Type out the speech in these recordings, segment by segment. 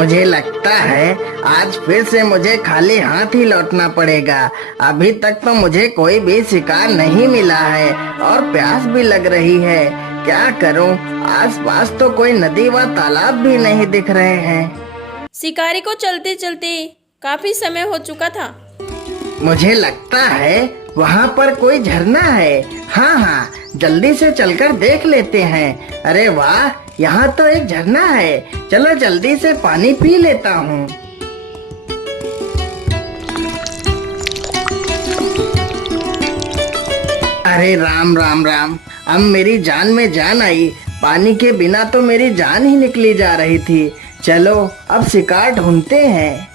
मुझे लगता है आज फिर से मुझे खाली हाथ ही लौटना पड़ेगा। अभी तक तो मुझे कोई भी शिकार नहीं मिला है और प्यास भी लग रही है। क्या करूं? आसपास तो कोई नदी व तालाब भी नहीं दिख रहे हैं। शिकारी को चलते चलते काफी समय हो चुका था। मुझे लगता है वहाँ पर कोई झरना है। हाँ हाँ, जल्दी से चलकर देख लेते हैं। अरे वाह, यहाँ तो एक झरना है। चलो जल्दी से पानी पी लेता हूँ। अरे राम राम राम, अब मेरी जान में जान आई। पानी के बिना तो मेरी जान ही निकली जा रही थी। चलो अब शिकार ढूंढते हैं।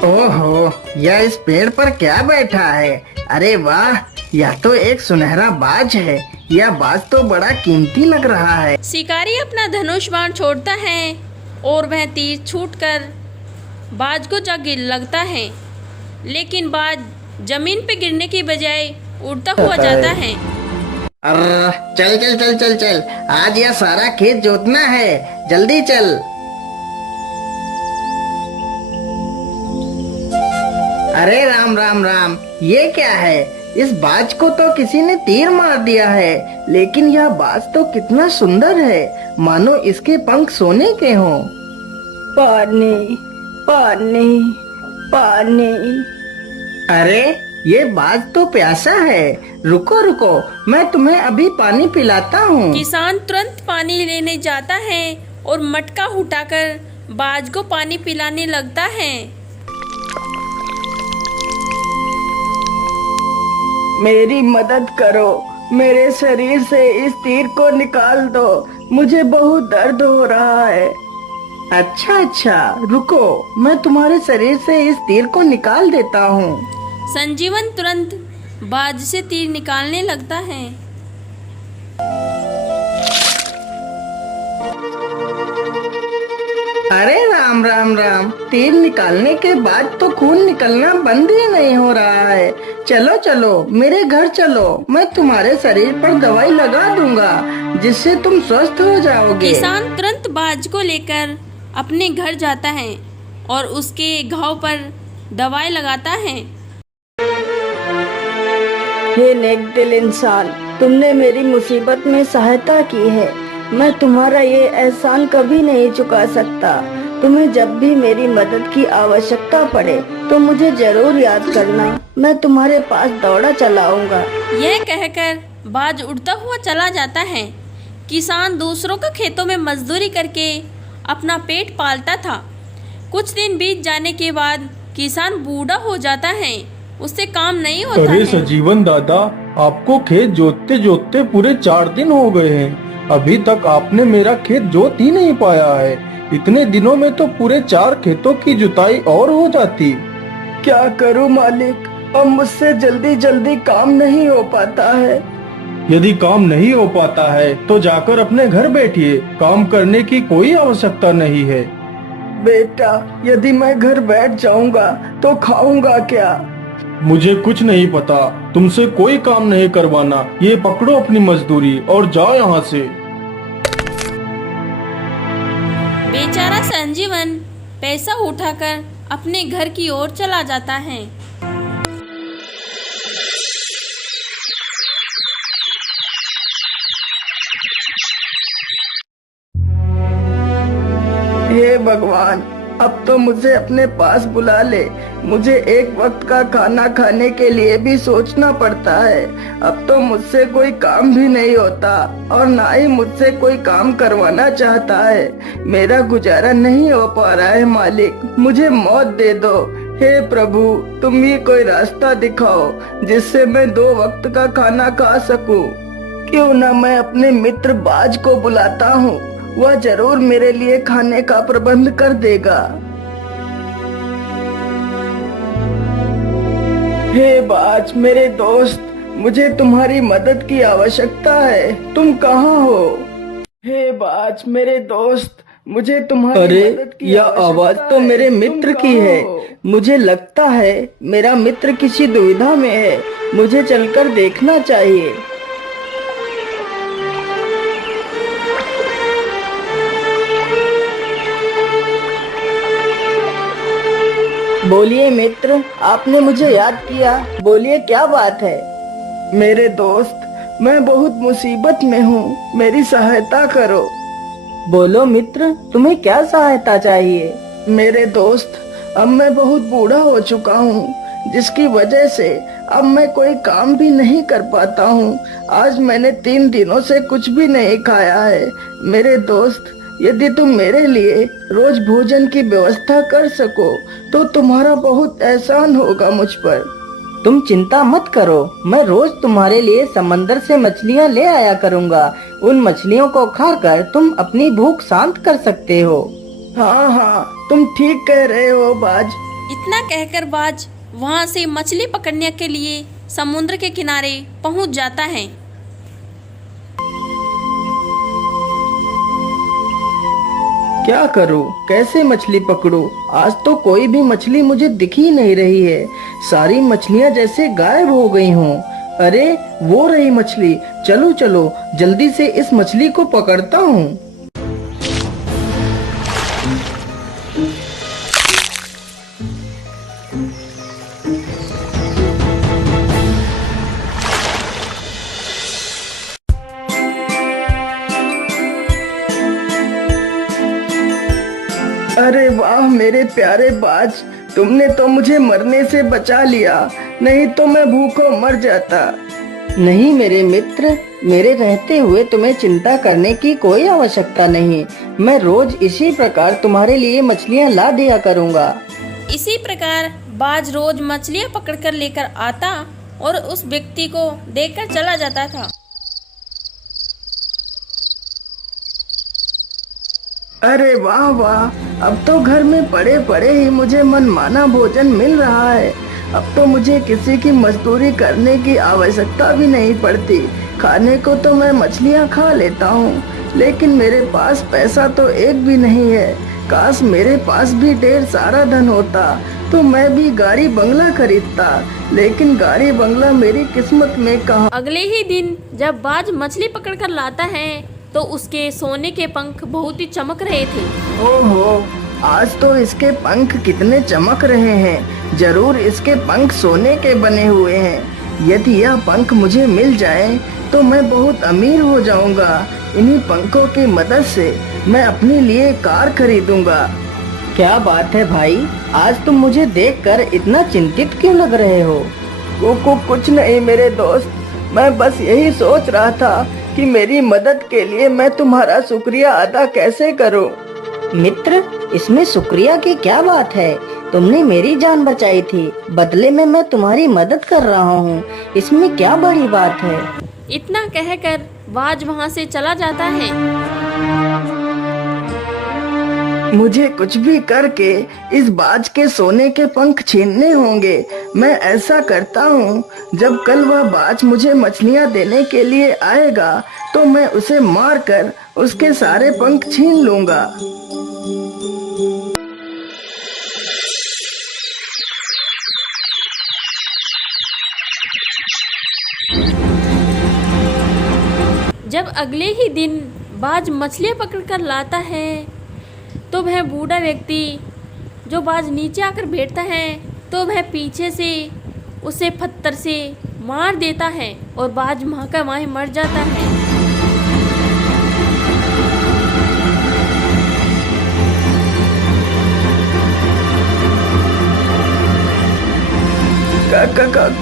ओहो, यह इस पेड़ पर क्या बैठा है? अरे वाह, यह तो एक सुनहरा बाज है। यह बाज तो बड़ा कीमती लग रहा है। शिकारी अपना धनुष बाण छोड़ता है और वह तीर छूटकर बाज को जा गिर लगता है, लेकिन बाज जमीन पे गिरने की बजाय उड़ता हुआ जाता है। अरे चल चल चल चल चल, आज यह सारा खेत जोतना है। जल्दी चल। अरे राम राम राम, ये क्या है? इस बाज को तो किसी ने तीर मार दिया है, लेकिन यह बाज तो कितना सुंदर है, मानो इसके पंख सोने के हों। पानी पानी पानी। अरे ये बाज तो प्यासा है। रुको रुको, मैं तुम्हें अभी पानी पिलाता हूँ। किसान तुरंत पानी लेने जाता है और मटका उठाकर बाज को पानी पिलाने लगता है। मेरी मदद करो, मेरे शरीर से इस तीर को निकाल दो, मुझे बहुत दर्द हो रहा है। अच्छा अच्छा, रुको, मैं तुम्हारे शरीर से इस तीर को निकाल देता हूँ। संजीवन तुरंत बाज से तीर निकालने लगता है। अरे राम राम राम, तीर निकालने के बाद तो खून निकलना बंद ही नहीं हो रहा है। चलो चलो मेरे घर चलो, मैं तुम्हारे शरीर पर दवाई लगा दूंगा, जिससे तुम स्वस्थ हो जाओगे। किसान तुरंत बाज को लेकर अपने घर जाता है और उसके घाव पर दवाई लगाता है। हे नेक दिल इंसान, तुमने मेरी मुसीबत में सहायता की है। मैं तुम्हारा ये एहसान कभी नहीं चुका सकता। तुम्हें जब भी मेरी मदद की आवश्यकता पड़े तो मुझे जरूर याद करना, मैं तुम्हारे पास दौड़ा चला आऊंगा। यह कहकर बाज उड़ता हुआ चला जाता है। किसान दूसरों के खेतों में मजदूरी करके अपना पेट पालता था। कुछ दिन बीत जाने के बाद किसान बूढ़ा हो जाता है, उससे काम नहीं होता अरे है। सजीवन दादा, आपको खेत जोतते जोतते पूरे 4 दिन हो गए हैं, अभी तक आपने मेरा खेत जोत ही नहीं पाया है। इतने दिनों में तो पूरे 4 खेतों की जुताई और हो जाती। क्या करूं मालिक, अब मुझसे जल्दी जल्दी काम नहीं हो पाता है। यदि काम नहीं हो पाता है तो जाकर अपने घर बैठिए, काम करने की कोई आवश्यकता नहीं है। बेटा, यदि मैं घर बैठ जाऊंगा तो खाऊंगा क्या? मुझे कुछ नहीं पता, तुमसे कोई काम नहीं करवाना। ये पकड़ो अपनी मजदूरी और जाओ यहाँ से। बेचारा संजीवन पैसा उठाकर अपने घर की ओर चला जाता है। हे भगवान, अब तो मुझे अपने पास बुला ले। मुझे एक वक्त का खाना खाने के लिए भी सोचना पड़ता है। अब तो मुझसे कोई काम भी नहीं होता और ना ही मुझसे कोई काम करवाना चाहता है। मेरा गुजारा नहीं हो पा रहा है मालिक, मुझे मौत दे दो। हे प्रभु, तुम ही कोई रास्ता दिखाओ जिससे मैं 2 वक्त का खाना खा सकूं। क्यों ना मैं अपने मित्र बाज को बुलाता हूँ, वह जरूर मेरे लिए खाने का प्रबंध कर देगा। हे बाज, मेरे दोस्त, मुझे तुम्हारी मदद की आवश्यकता है। तुम कहाँ हो? हे बाज मेरे दोस्त, मुझे तुम्हारी अरे मदद की यह आवश्यकता आवाज तो है। मेरे तुम मित्र की कहाँ है। हो? मुझे लगता है मेरा मित्र किसी दुविधा में है। मुझे चलकर देखना चाहिए। बोलिए मित्र, आपने मुझे याद किया। बोलिए क्या बात है? मेरे दोस्त, मैं बहुत मुसीबत में हूँ, मेरी सहायता करो। बोलो मित्र, तुम्हें क्या सहायता चाहिए? मेरे दोस्त, अब मैं बहुत बूढ़ा हो चुका हूँ, जिसकी वजह से अब मैं कोई काम भी नहीं कर पाता हूँ। आज मैंने 3 दिनों से कुछ भी नहीं खाया है। मेरे दोस्त, यदि तुम मेरे लिए रोज भोजन की व्यवस्था कर सको तो तुम्हारा बहुत एहसान होगा मुझ पर। तुम चिंता मत करो, मैं रोज तुम्हारे लिए समंदर से मछलियाँ ले आया करूँगा। उन मछलियों को खाकर तुम अपनी भूख शांत कर सकते हो। हाँ हाँ, तुम ठीक कह रहे हो बाज। इतना कहकर बाज वहाँ से मछली पकड़ने के लिए समुद्र के किनारे पहुँच जाता है। क्या करूं, कैसे मछली पकड़ूं? आज तो कोई भी मछली मुझे दिख ही नहीं रही है। सारी मछलियां जैसे गायब हो गई हों। अरे वो रही मछली। चलो चलो, जल्दी से इस मछली को पकड़ता हूँ। अरे वाह मेरे प्यारे बाज, तुमने तो मुझे मरने से बचा लिया, नहीं तो मैं भूखों मर जाता। नहीं मेरे मित्र, मेरे रहते हुए तुम्हें चिंता करने की कोई आवश्यकता नहीं। मैं रोज इसी प्रकार तुम्हारे लिए मछलियाँ ला दिया करूँगा। इसी प्रकार बाज रोज मछलियाँ पकड़कर लेकर आता और उस व्यक्ति को देखकर चला जाता था। अरे वाह वाह, अब तो घर में पड़े पड़े ही मुझे मनमाना भोजन मिल रहा है। अब तो मुझे किसी की मजदूरी करने की आवश्यकता भी नहीं पड़ती। खाने को तो मैं मछलियाँ खा लेता हूँ, लेकिन मेरे पास पैसा तो एक भी नहीं है। काश मेरे पास भी ढेर सारा धन होता तो मैं भी गाड़ी बंगला खरीदता, लेकिन गाड़ी बंगला मेरी किस्मत में कहाँ। अगले ही दिन जब बाज मछली पकड़कर लाता है तो उसके सोने के पंख बहुत ही चमक रहे थे। ओहो, आज तो इसके पंख कितने चमक रहे हैं। जरूर इसके पंख सोने के बने हुए हैं। यदि यह पंख मुझे मिल जाए तो मैं बहुत अमीर हो जाऊंगा। इन्हीं पंखों की मदद से मैं अपने लिए कार खरीदूंगा। क्या बात है भाई, आज तुम मुझे देखकर इतना चिंतित क्यों लग रहे हो? कुछ नहीं मेरे दोस्त, मैं बस यही सोच रहा था कि मेरी मदद के लिए मैं तुम्हारा शुक्रिया अदा कैसे करूं। मित्र, इसमें शुक्रिया की क्या बात है? तुमने मेरी जान बचाई थी, बदले में मैं तुम्हारी मदद कर रहा हूँ। इसमें क्या बड़ी बात है? इतना कहकर बाज वहाँ से चला जाता है। मुझे कुछ भी करके इस बाज के सोने के पंख छीनने होंगे। मैं ऐसा करता हूँ, जब कल वह बाज मुझे मछलियाँ देने के लिए आएगा तो मैं उसे मारकर उसके सारे पंख छीन लूंगा। जब अगले ही दिन बाज मछलियाँ पकड़कर लाता है तो वह बूढ़ा व्यक्ति जो बाज नीचे आकर बैठता है तो वह पीछे से उसे पत्थर से मार देता है और बाज वहाँ का वहीं मर जाता है।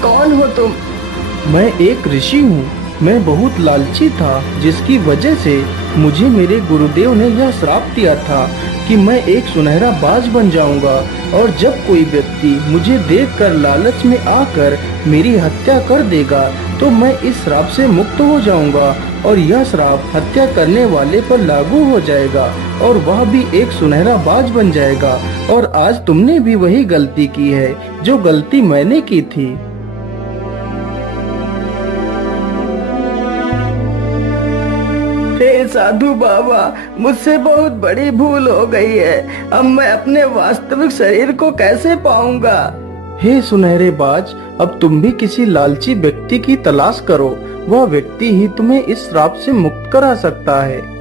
कौन हो तुम? मैं एक ऋषि हूँ। मैं बहुत लालची था, जिसकी वजह से मुझे मेरे गुरुदेव ने यह श्राप दिया था कि मैं एक सुनहरा बाज बन जाऊंगा, और जब कोई व्यक्ति मुझे देखकर लालच में आकर मेरी हत्या कर देगा तो मैं इस श्राप से मुक्त हो जाऊंगा, और यह श्राप हत्या करने वाले पर लागू हो जाएगा और वह भी एक सुनहरा बाज बन जाएगा। और आज तुमने भी वही गलती की है जो गलती मैंने की थी। हे साधु बाबा, मुझसे बहुत बड़ी भूल हो गई है। अब मैं अपने वास्तविक शरीर को कैसे पाऊंगा? हे सुनहरे बाज, अब तुम भी किसी लालची व्यक्ति की तलाश करो। वह व्यक्ति ही तुम्हें इस श्राप से मुक्त करा सकता है।